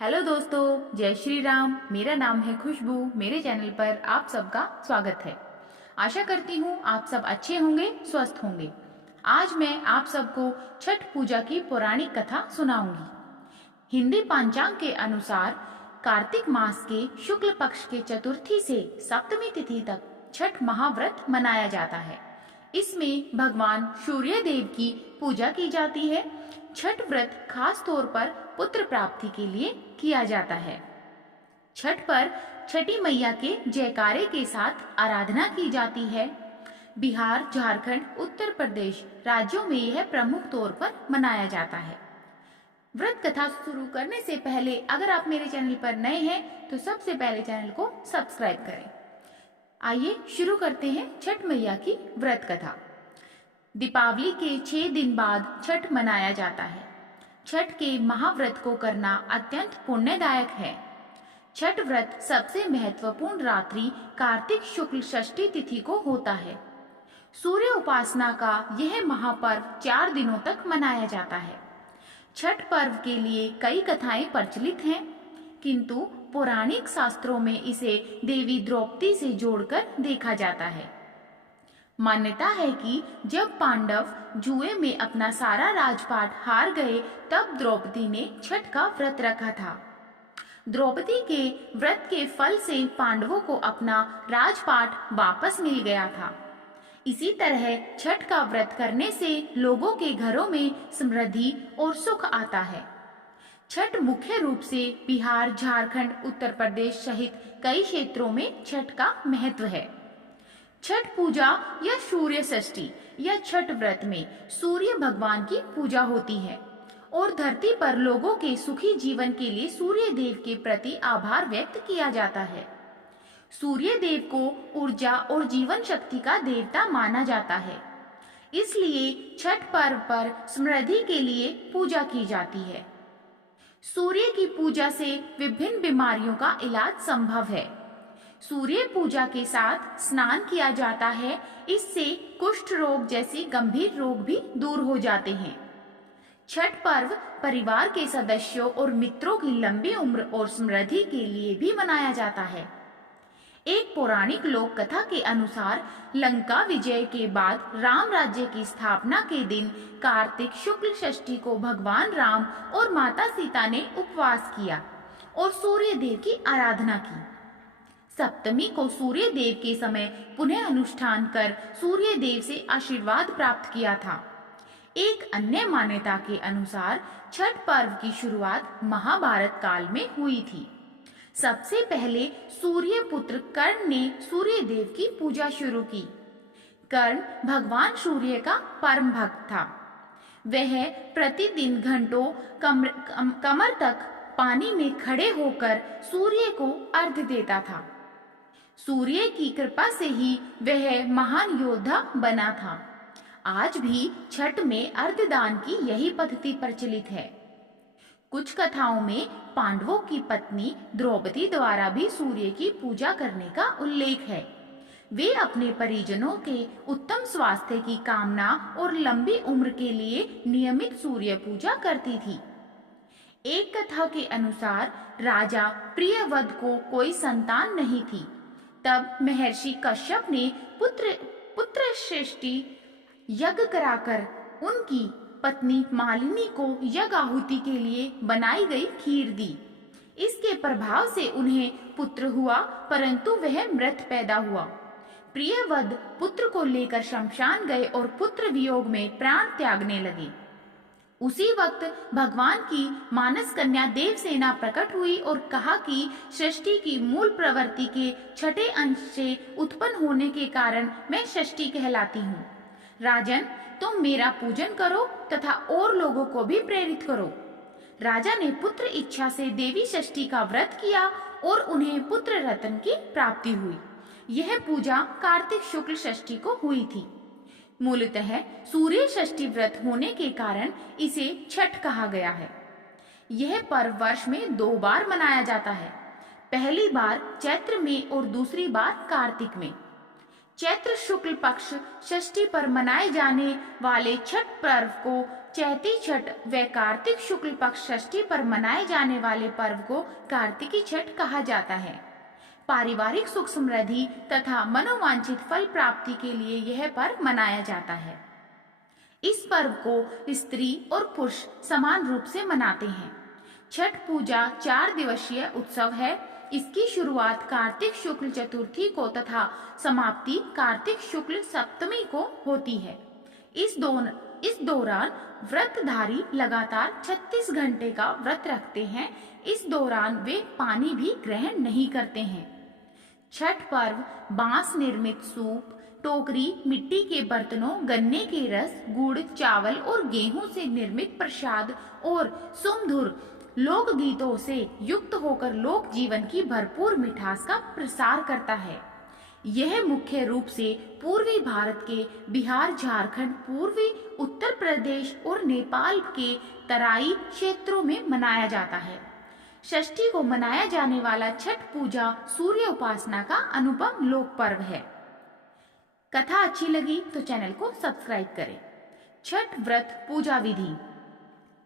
Hello दोस्तों, जय श्री राम। मेरा नाम है खुशबू। मेरे चैनल पर आप सबका स्वागत है। आशा करती हूँ आप सब अच्छे होंगे, स्वस्थ होंगे। आज मैं आप सबको छठ पूजा की पौराणिक कथा सुनाऊंगी। हिंदी पंचांग के अनुसार कार्तिक मास के शुक्ल पक्ष के चतुर्थी से सप्तमी तिथि तक छठ महाव्रत मनाया जाता है। इसमें भगवान सूर्य देव की पूजा की जाती है। छठ व्रत खास तौर पर पुत्र प्राप्ति के लिए किया जाता है। छठ पर छठी मैया के जयकारे के साथ आराधना की जाती है। बिहार, झारखंड, उत्तर प्रदेश राज्यों में यह प्रमुख तौर पर मनाया जाता है। व्रत कथा शुरू करने से पहले अगर आप मेरे चैनल पर नए हैं तो सबसे पहले चैनल को सब्सक्राइब करें। आइए शुरू करते हैं छठ मैया की व्रत कथा। दीपावली के 6 दिन बाद छठ मनाया जाता है। छठ के महाव्रत को करना अत्यंत पुण्यदायक है। छठ व्रत सबसे महत्वपूर्ण रात्रि कार्तिक शुक्ल षष्ठी तिथि को होता है। सूर्य उपासना का यह महापर्व 4 दिनों तक मनाया जाता है। छठ पर्व के लिए कई कथाएं प्रचलित हैं, किंतु पौराणिक शास्त्रों में इसे देवी द्रौपदी से जोड़कर देखा जाता है। मान्यता है कि जब पांडव जुए में अपना सारा राजपाट हार गए, तब द्रौपदी ने छठ का व्रत रखा था। द्रौपदी के व्रत के फल से पांडवों को अपना राजपाट वापस मिल गया था। इसी तरह छठ का व्रत करने से लोगों के घरों में समृद्धि और सुख आता है। छठ मुख्य रूप से बिहार, झारखंड, उत्तर प्रदेश सहित कई क्षेत्रों में छठ का महत्व है। छठ पूजा या सूर्य षष्ठी या छठ व्रत में सूर्य भगवान की पूजा होती है और धरती पर लोगों के सुखी जीवन के लिए सूर्य देव के प्रति आभार व्यक्त किया जाता है। सूर्य देव को ऊर्जा और जीवन शक्ति का देवता माना जाता है, इसलिए छठ पर्व पर समृद्धि के लिए पूजा की जाती है। सूर्य की पूजा से विभिन्न बीमारियों का इलाज संभव है। सूर्य पूजा के साथ स्नान किया जाता है, इससे कुष्ठ रोग जैसी गंभीर रोग भी दूर हो जाते हैं। छठ पर्व परिवार के सदस्यों और मित्रों की लंबी उम्र और समृद्धि के लिए भी मनाया जाता है। एक पौराणिक लोक कथा के अनुसार लंका विजय के बाद राम राज्य की स्थापना के दिन कार्तिक शुक्ल षष्ठी को भगवान राम और माता सीता ने उपवास किया और सूर्य देव की आराधना की। सप्तमी को सूर्य देव के समय पुनः अनुष्ठान कर सूर्य देव से आशीर्वाद प्राप्त किया था। एक अन्य मान्यता के अनुसार छठ पर्व की शुरुआत महाभारत काल में हुई थी। सबसे पहले सूर्य पुत्र कर्ण ने सूर्य देव की पूजा शुरू की। कर्ण भगवान सूर्य का परम भक्त था। वह प्रतिदिन घंटों कमर तक पानी में खड़े होकर सूर्य को अर्घ्य देता था। सूर्य की कृपा से ही वह महान योद्धा बना था। आज भी छठ में अर्घ्यदान की यही पद्धति प्रचलित है। कुछ कथाओं में पांडवों की पत्नी द्रौपदी द्वारा भी सूर्य की पूजा करने का उल्लेख है। वे अपने परिजनों के उत्तम स्वास्थ्य की कामना और लंबी उम्र के लिए नियमित सूर्य पूजा करती थी। एक कथा के अनुसार राजा प्रियव्रत को कोई संतान नहीं थी। तब महर्षि कश्यप ने पुत्र सृष्टि यज्ञ कराकर उनकी पत्नी मालिनी को यज्ञ आहुति के लिए बनाई गई खीर दी। इसके प्रभाव से उन्हें पुत्र हुआ, परंतु वह मृत पैदा हुआ। प्रियव्रत पुत्र को लेकर शमशान गए और पुत्र वियोग में प्राण त्यागने लगे। उसी वक्त भगवान की मानस कन्या देवसेना प्रकट हुई और कहा कि सृष्टि की मूल प्रवृत्ति के छठे अंश से उत्पन्न होने के कारण मैं सृष्टि कहलाती हूँ। राजन, तुम मेरा पूजन करो तथा और लोगों को भी प्रेरित करो। राजा ने पुत्र इच्छा से देवी षष्ठी का व्रत किया और उन्हें पुत्र रत्न की प्राप्ति हुई। यह पूजा कार्तिक शुक्ल षष्ठी को हुई थी। मूलतः सूर्य षष्ठी व्रत होने के कारण इसे छठ कहा गया है। यह पर्व वर्ष में 2 बार मनाया जाता है। पहली बार चैत्र में और दूसरी बार कार्तिक में। चैत्र शुक्ल पक्ष षष्ठी पर मनाए जाने वाले छठ पर्व को चैती छठ व कार्तिक शुक्ल पक्ष षष्ठी पर मनाए जाने वाले पर्व को कार्तिकी छठ कहा जाता है। पारिवारिक सुख समृद्धि तथा मनोवांछित फल प्राप्ति के लिए यह पर्व मनाया जाता है। इस पर्व को स्त्री और पुरुष समान रूप से मनाते हैं। छठ पूजा 4 दिवसीय उत्सव है। इसकी शुरुआत कार्तिक शुक्ल चतुर्थी को तथा समाप्ति कार्तिक शुक्ल सप्तमी को होती है। इस दौरान व्रतधारी लगातार 36 घंटे का व्रत रखते हैं। इस दौरान वे पानी भी ग्रहण नहीं करते हैं। छठ पर्व बांस निर्मित सूप, टोकरी, मिट्टी के बर्तनों, गन्ने के रस, गुड़, चावल और गेहूं से निर्मित प्रसाद और सुमधुर लोकगीतों से युक्त होकर लोक जीवन की भरपूर मिठास का प्रसार करता है। यह मुख्य रूप से पूर्वी भारत के बिहार, झारखंड, पूर्वी उत्तर प्रदेश और नेपाल के तराई क्षेत्रों में मनाया जाता है। षष्ठी को मनाया जाने वाला छठ पूजा सूर्य उपासना का अनुपम लोक पर्व है। कथा अच्छी लगी तो चैनल को सब्सक्राइब करें। छठ व्रत पूजा विधि।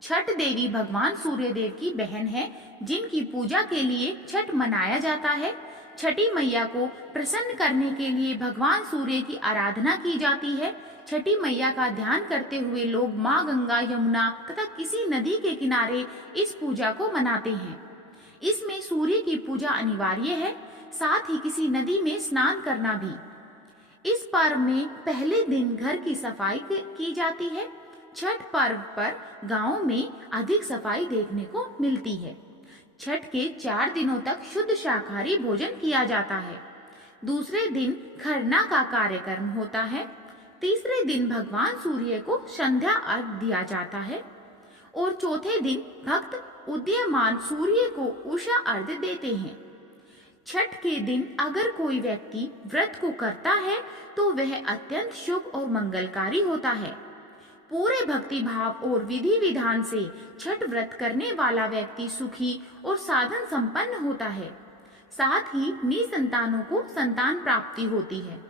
छठ देवी भगवान सूर्य देव की बहन है, जिनकी पूजा के लिए छठ मनाया जाता है। छठी मैया को प्रसन्न करने के लिए भगवान सूर्य की आराधना की जाती है। छठी मैया का ध्यान करते हुए लोग माँ गंगा, यमुना तथा किसी नदी के किनारे इस पूजा को मनाते हैं। इसमें सूर्य की पूजा अनिवार्य है, साथ ही किसी नदी में स्नान करना भी। इस पर्व में पहले दिन घर की सफाई की जाती है। छठ पर्व पर गांवों में अधिक सफाई देखने को मिलती है। छठ के 4 दिनों तक शुद्ध शाकाहारी भोजन किया जाता है। दूसरे दिन खरना का कार्यक्रम होता है। तीसरे दिन भगवान सूर्य को संध्या अर्घ दिया जाता है और चौथे दिन भक्त उदीयमान सूर्य को उषा अर्घ देते हैं। छठ के दिन अगर कोई व्यक्ति व्रत को करता है तो वह अत्यंत शुभ और मंगलकारी होता है। पूरे भक्ति भाव और विधि विधान से छठ व्रत करने वाला व्यक्ति सुखी और साधन संपन्न होता है। साथ ही निसंतानों को संतान प्राप्ति होती है।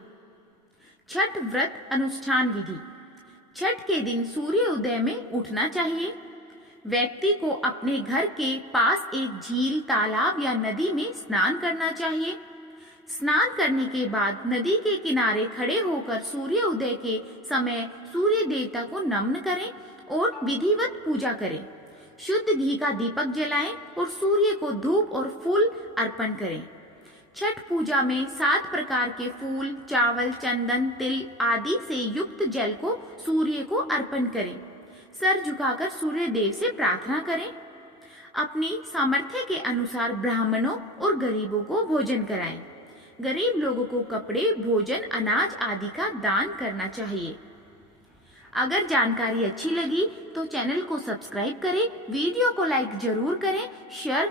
छठ व्रत अनुष्ठान विधि। छठ के दिन सूर्य उदय में उठना चाहिए। व्यक्ति को अपने घर के पास एक झील, तालाब या नदी में स्नान करना चाहिए। स्नान करने के बाद नदी के किनारे खड़े होकर सूर्य उदय के समय सूर्य देवता को नमन करें और विधिवत पूजा करें। शुद्ध घी का दीपक जलाएं और सूर्य को धूप और फूल अर्पण करें। छठ पूजा में 7 प्रकार के फूल, चावल, चंदन, तिल आदि से युक्त जल को सूर्य को अर्पण करें। सर झुकाकर सूर्य देव से प्रार्थना करें। अपनी सामर्थ्य के अनुसार ब्राह्मणों और गरीबों को भोजन कराएं। गरीब लोगों को कपड़े, भोजन, अनाज आदि का दान करना चाहिए। अगर जानकारी अच्छी लगी तो चैनल को सब्सक्राइब करें, वीडियो को लाइक जरूर करें, शेयर